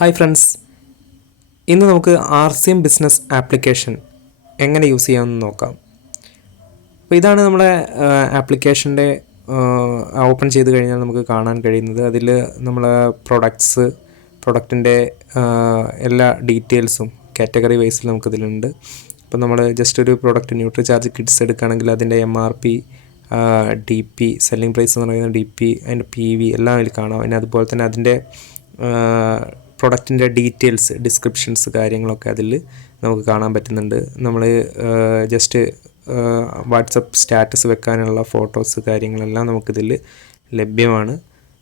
Hi friends ഇന്ന് നമുക്ക് R C M business application എങ്ങനെ യൂസ് ചെയ്യാമെന്ന് നോക്കാം. അപ്പോൾ ഇതാണ് നമ്മുടെ ആപ്ലിക്കേഷന്റെ ഓപ്പൺ ചെയ്ത് കഴിഞ്ഞാൽ നമുക്ക് കാണാൻ കഴിയുന്നത്. അതിൽ നമ്മളെ പ്രൊഡക്ട്സ് പ്രൊഡക്റ്റിന്റെ എല്ലാ ഡീറ്റെയിൽസും കാറ്റഗറി വൈസിൽ നമുക്കിതിലുണ്ട്. അപ്പോൾ നമ്മൾ ജസ്റ്റ് ഒരു പ്രൊഡക്റ്റ് ന്യൂട്രി ചാർജ് കിഡ്സ് എടുക്കുകയാണെങ്കിൽ അതിന്റെ M R P D P selling price എന്ന് പറയുന്നത് ഡി പി അതിന്റെ പി വി എല്ലാം അതിൽ കാണാം. പിന്നെ അതുപോലെ തന്നെ അതിന്റെ പ്രൊഡക്റ്റിന്റെ ഡീറ്റെയിൽസ് ഡിസ്ക്രിപ്ഷൻസ് കാര്യങ്ങളൊക്കെ അതിൽ നമുക്ക് കാണാൻ പറ്റുന്നുണ്ട്. നമ്മൾ ജസ്റ്റ് വാട്സപ്പ് സ്റ്റാറ്റസ് വെക്കാനുള്ള ഫോട്ടോസ് കാര്യങ്ങളെല്ലാം നമുക്കിതിൽ ലഭ്യമാണ്.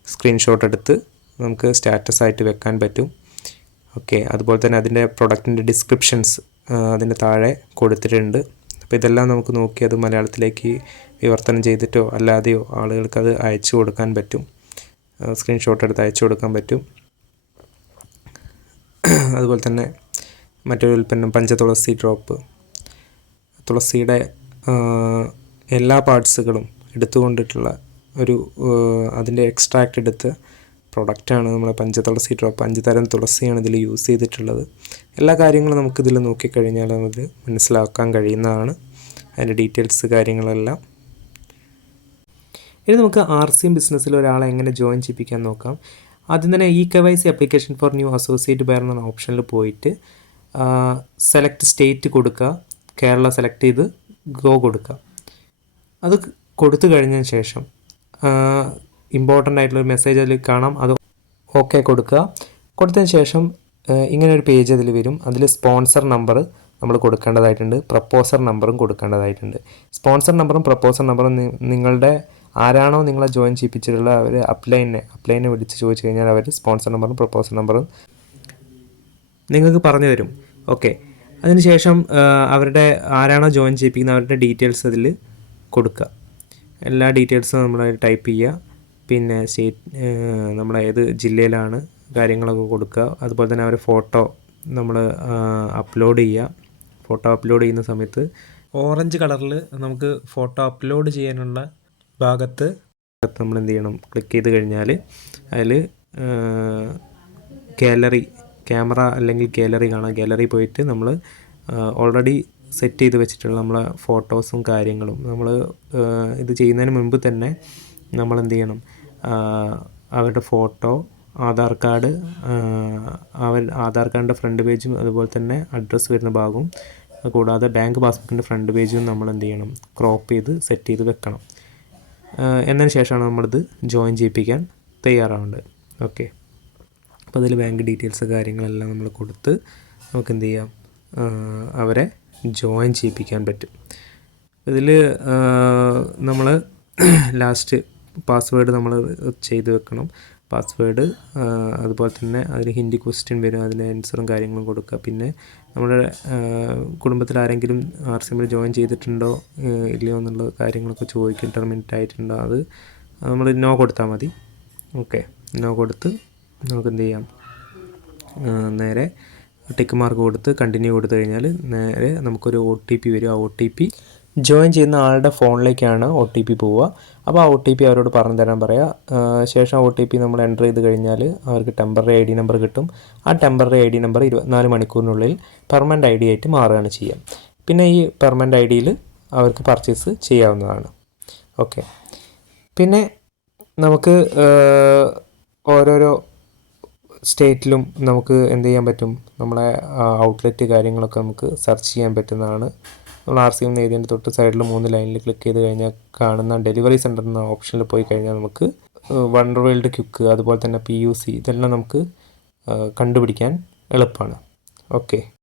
സ്ക്രീൻഷോട്ട് എടുത്ത് നമുക്ക് സ്റ്റാറ്റസ് ആയിട്ട് വെക്കാൻ പറ്റും. ഓക്കെ അതുപോലെ തന്നെ അതിന്റെ പ്രൊഡക്റ്റിന്റെ ഡിസ്ക്രിപ്ഷൻസ് അതിന്റെ താഴെ കൊടുത്തിട്ടുണ്ട്. അപ്പോൾ ഇതെല്ലാം നമുക്ക് നോക്കി അത് മലയാളത്തിലേക്ക് വിവർത്തനം ചെയ്തിട്ടോ അല്ലാതെയോ ആളുകൾക്ക് അത് അയച്ചു കൊടുക്കാൻ പറ്റും. സ്ക്രീൻഷോട്ട് എടുത്ത് അയച്ചു കൊടുക്കാൻ പറ്റും. അതുപോലെ തന്നെ മറ്റൊരു ഉൽപ്പന്നം പഞ്ചതുളസി ഡ്രോപ്പ്. തുളസിയുടെ എല്ലാ പാർട്സുകളും എടുത്തുകൊണ്ടിട്ടുള്ള ഒരു അതിന്റെ എക്സ്ട്രാക്റ്റ് എടുത്ത് പ്രൊഡക്റ്റാണ് നമ്മൾ പഞ്ചതുളസി ഡ്രോപ്പ്. അഞ്ച് തരം തുളസിയാണ് ഇതിൽ യൂസ് ചെയ്തിട്ടുള്ളത്. എല്ലാ കാര്യങ്ങളും നമുക്കിതിൽ നോക്കിക്കഴിഞ്ഞാൽ നമുക്ക് മനസ്സിലാക്കാൻ കഴിയുന്നതാണ് അതിന്റെ ഡീറ്റെയിൽസ് കാര്യങ്ങളെല്ലാം. ഇനി നമുക്ക് ആർ സി എം ബിസിനസ്സിൽ ഒരാളെ എങ്ങനെ ജോയിൻ ചെയ്യിപ്പിക്കാൻ നോക്കാം? ആദ്യം തന്നെ E K Y C application for new associate buyer എന്ന ഓപ്ഷനിൽ പോയിട്ട് സെലക്ട് സ്റ്റേറ്റ് കൊടുക്കുക കേരള സെലക്ട് ചെയ്ത് ഗോ കൊടുക്കുക. അത് കൊടുത്തു കഴിഞ്ഞതിന് ശേഷം ഇമ്പോർട്ടന്റ് ആയിട്ടുള്ളൊരു മെസ്സേജ് അതിൽ കാണാം. അത് ഓക്കെ കൊടുക്കുക. കൊടുത്തതിന് ശേഷം ഇങ്ങനെ ഒരു പേജ് അതിൽ വരും. അതിൽ സ്പോൺസർ നമ്പർ നമ്മൾ കൊടുക്കേണ്ടതായിട്ടുണ്ട്. പ്രപ്പോസർ നമ്പറും കൊടുക്കേണ്ടതായിട്ടുണ്ട്. സ്പോൺസർ നമ്പറും പ്രപ്പോസർ നമ്പറും നിങ്ങളുടെ ആരാണോ നിങ്ങളെ ജോയിൻ ചെയ്യിപ്പിച്ചിട്ടുള്ള അവർ അപ്ലൈനെ അപ്ലൈനെ വിളിച്ച് ചോദിച്ചു കഴിഞ്ഞാൽ അവർ സ്പോൺസർ നമ്പറും പ്രപ്പോസൽ നമ്പറും നിങ്ങൾക്ക് പറഞ്ഞു തരും. ഓക്കെ അതിനുശേഷം അവരുടെ ആരാണോ ജോയിൻ ചെയ്യിപ്പിക്കുന്നത് അവരുടെ ഡീറ്റെയിൽസ് അതിൽ കൊടുക്കുക. എല്ലാ ഡീറ്റെയിൽസും നമ്മൾ ടൈപ്പ് ചെയ്യുക. പിന്നെ സ്റ്റേറ്റ് നമ്മൾ ഏത് ജില്ലയിലാണ് കാര്യങ്ങളൊക്കെ കൊടുക്കുക. അതുപോലെ തന്നെ അവർ ഫോട്ടോ നമ്മൾ അപ്ലോഡ് ചെയ്യുക. ഫോട്ടോ അപ്ലോഡ് ചെയ്യുന്ന സമയത്ത് ഓറഞ്ച് കളറിൽ നമുക്ക് ഫോട്ടോ അപ്ലോഡ് ചെയ്യാനുള്ള ഭാഗത്ത് നമ്മൾ എന്ത് ചെയ്യണം? ക്ലിക്ക് ചെയ്ത് കഴിഞ്ഞാൽ അതിൽ ഗാലറി ക്യാമറ അല്ലെങ്കിൽ ഗാലറി കാണാം. ഗാലറി പോയിട്ട് നമ്മൾ ഓൾറെഡി സെറ്റ് ചെയ്ത് വെച്ചിട്ടുള്ള നമ്മളെ ഫോട്ടോസും കാര്യങ്ങളും നമ്മൾ ഇത് ചെയ്യുന്നതിന് മുൻപ് തന്നെ നമ്മൾ എന്ത് ചെയ്യണം? അവരുടെ ഫോട്ടോ ആധാർ കാർഡ് അവർ ആധാർ കാർഡിന്റെ ഫ്രണ്ട് പേജും അതുപോലെ തന്നെ അഡ്രസ്സ് വരുന്ന ഭാഗവും കൂടാതെ ബാങ്ക് പാസ്ബുക്കിന്റെ ഫ്രണ്ട് പേജും നമ്മൾ എന്ത് ചെയ്യണം? ക്രോപ്പ് ചെയ്ത് സെറ്റ് ചെയ്ത് വെക്കണം. എന്നതിന് ശേഷമാണ് നമ്മളിത് ജോയിൻ ചെയ്യിപ്പിക്കാൻ തയ്യാറാവേണ്ടത്. ഓക്കെ അപ്പോൾ അതിൽ ബാങ്ക് ഡീറ്റെയിൽസ് കാര്യങ്ങളെല്ലാം നമ്മൾ കൊടുത്ത് നമുക്ക് എന്ത് ചെയ്യാം അവരെ ജോയിൻ ചെയ്യിപ്പിക്കാൻ പറ്റും. ഇതിൽ നമ്മൾ ലാസ്റ്റ് പാസ്വേഡ് നമ്മൾ ചെയ്ത് വെക്കണം. പാസ്വേഡ് അതുപോലെ തന്നെ അതിൽ ഹിന്ദി ക്വസ്റ്റ്യൻ വരും അതിന് ആൻസറും കാര്യങ്ങളും കൊടുക്കുക. പിന്നെ നമ്മുടെ കുടുംബത്തിൽ ആരെങ്കിലും ആർ സി എമ്മിൽ ജോയിൻ ചെയ്തിട്ടുണ്ടോ ഇല്ലയോ എന്നുള്ള കാര്യങ്ങളൊക്കെ ചോദിക്കും ടെർമിനേറ്റ് ആയിട്ടുണ്ടോ അത് നമ്മൾ നോ കൊടുത്താൽ മതി. ഓക്കെ നോ കൊടുത്ത് നമുക്ക് എന്ത് ചെയ്യാം? നേരെ ടിക്ക് മാർക്ക് കൊടുത്ത് കണ്ടിന്യൂ കൊടുത്തു കഴിഞ്ഞാൽ നേരെ നമുക്കൊരു ഒ ടി പി വരും. ആ ഒ ടി പി ജോയിൻ ചെയ്യുന്ന ആളുടെ ഫോണിലേക്കാണ് ഒ ടി പി പോവുക. അപ്പോൾ ആ ഒ ടി പി അവരോട് പറഞ്ഞു തരാൻ പറയുക ശേഷം ഒ ടി പി നമ്മൾ എന്റർ ചെയ്ത് കഴിഞ്ഞാൽ അവർക്ക് ടെമ്പററി ഐ ഡി നമ്പർ കിട്ടും. ആ ടെമ്പററി ഐ ഡി നമ്പർ ഇരുപത്തിനാല് മണിക്കൂറിനുള്ളിൽ പെർമനന്റ് ഐ ഡി ആയിട്ട് മാറുകയാണ് ചെയ്യുക പിന്നെ ഈ പെർമനന്റ് ഐ ഡിയിൽ അവർക്ക് പർച്ചേസ് ചെയ്യാവുന്നതാണ്. ഓക്കെ. പിന്നെ നമുക്ക് ഓരോരോ സ്റ്റേറ്റിലും നമുക്ക് എന്ത് ചെയ്യാൻ പറ്റും? നമ്മളെ ഔട്ട്ലെറ്റ് കാര്യങ്ങളൊക്കെ നമുക്ക് സെർച്ച് ചെയ്യാൻ പറ്റുന്നതാണ്. നമ്മൾ ആർ സി എം എഴുതിയതിന്റെ തൊട്ട് സൈഡിൽ മൂന്ന് ലൈനിൽ ക്ലിക്ക് ചെയ്ത് കഴിഞ്ഞാൽ കാണുന്ന ഡെലിവറി സെന്റർ എന്ന ഓപ്ഷനിൽ പോയി കഴിഞ്ഞാൽ നമുക്ക് വണ്ടർ വേൾഡ് ക്യുക്ക് അതുപോലെ തന്നെ പി യു സി ഇതെല്ലാം നമുക്ക് കണ്ടുപിടിക്കാൻ എളുപ്പമാണ് ഓക്കെ